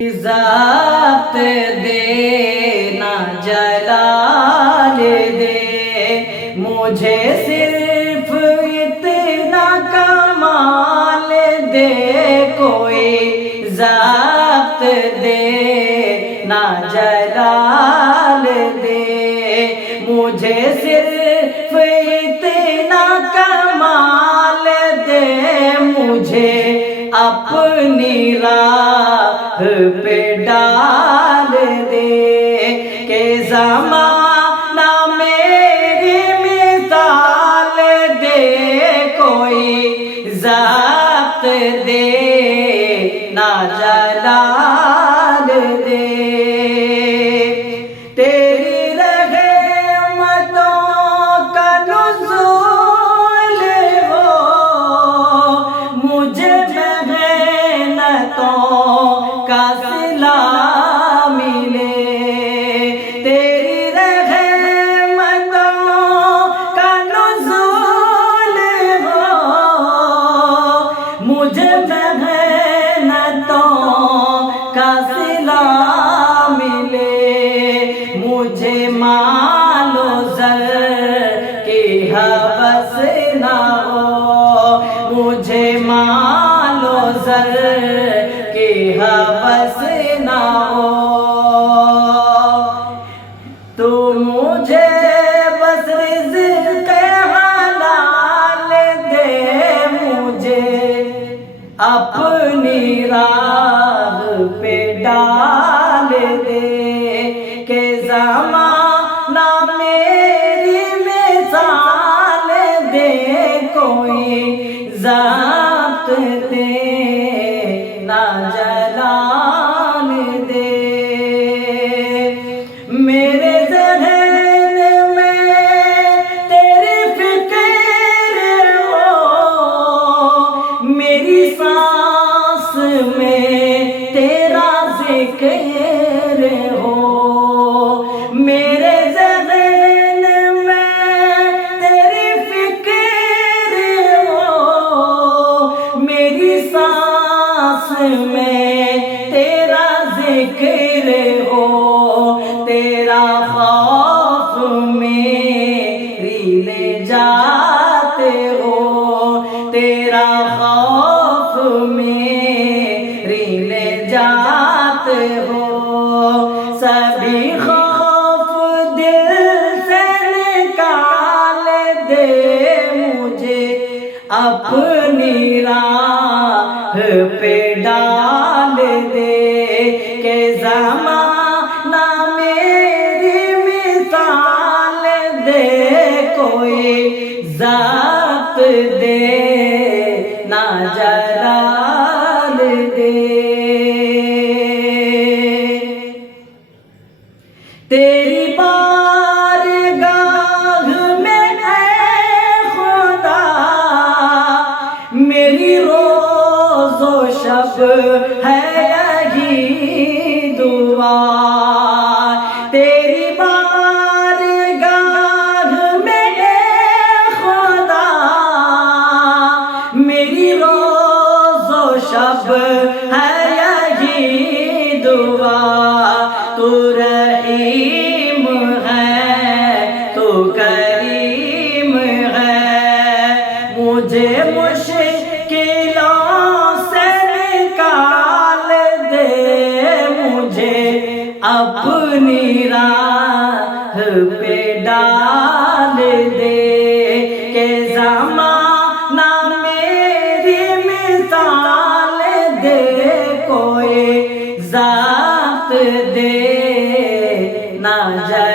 ज़ात दे ना जलाल दे, मुझे सिर्फ इतना कमाल दे, कोई ज़ात दे ना जलाल दे, मुझे सिर्फ इतना कमाल दे, मुझे अपनी राह पे डाल दे के ज़माना मेरी मिसाल दे, कोई ज़ात दे ना जलाल दे। तेरी रहमतों का नुज़ूल हो, मुझे मेहनतों का सिला मिले, तेरी रहमतों का नुज़ूल हो, मुझे मेहनतों का सिला मिले, मुझे मालो ज़र की हवस ना हो, मुझे मालो ज़र की हवस ना हो, तू मुझे बस रिज़्क़ हलाल दे, मुझे अपनी राह पे डाल दे के ज़माना मेरी मिसाल दे, कोई ज़ात दे ना जलाल दे। मेरे ज़हन में तेरी फ़िक्र हो, मेरी सांस में तेरा ज़िक्र हो, मेरे ज़हन में तेरी फ़िक्र हो, मेरी सांस में तेरा ज़िक्र हो, तेरा खौफ मेरी ले जाते हो, तेरा खौफ मेरी ले जाते हो, सभी खौफ दिल से निकाल दे, मुझे अपनी राह पे डाल दे के ज़माना मेरी मिसाल दे, कोई ज़ात दे ना जलाल दे। तेरी बारगाह में ऐ खुदा मेरी रोज़ो शब है यही दुआ, तेरी बारगाह में ऐ खुदा मेरी रोज़ो शब है यही दुआ, तू रहीम है तू करीम है, मुझे मुश्किलों से निकाल दे, मुझे अपनी राह पे डाल दे के ज़माना मेरी मिसाल दे, कोई ज़ात दे ना जा